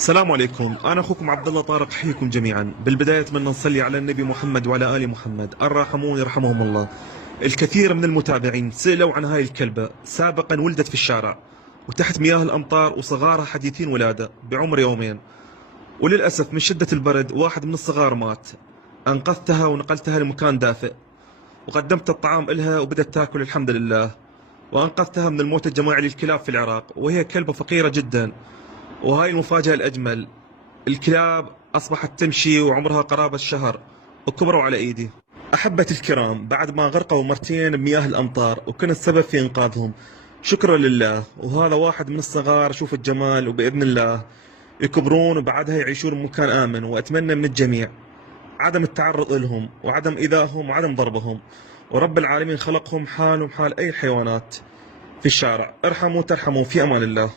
السلام عليكم، أنا أخوكم عبد الله طارق، أحييكم جميعا. بالبداية أتمنى نصلي على النبي محمد وعلى آل محمد الراحمون يرحمهم الله. الكثير من المتابعين سألوا عن هاي الكلبة. سابقا ولدت في الشارع وتحت مياه الأمطار، وصغارها حديثين ولادة بعمر يومين، وللأسف من شدة البرد واحد من الصغار مات. أنقذتها ونقلتها لمكان دافئ، وقدمت الطعام إلها وبدأت تاكل الحمد لله، وأنقذتها من الموت الجماعي للكلاب في العراق، وهي كلبة فقيرة جدا. وهاي المفاجأة الأجمل، الكلاب أصبحت تمشي وعمرها قرابة الشهر، وكبروا على إيدي. أحبتي الكرام، بعد ما غرقوا مرتين بمياه الأمطار وكنت السبب في إنقاذهم، شكرا لله. وهذا واحد من الصغار، شوف الجمال، وبإذن الله يكبرون وبعدها يعيشون بمكان آمن. وأتمنى من الجميع عدم التعرض لهم، وعدم إيذائهم، وعدم ضربهم. ورب العالمين خلقهم حالهم حال أي حيوانات في الشارع. ارحموا ترحموا، في أمان الله.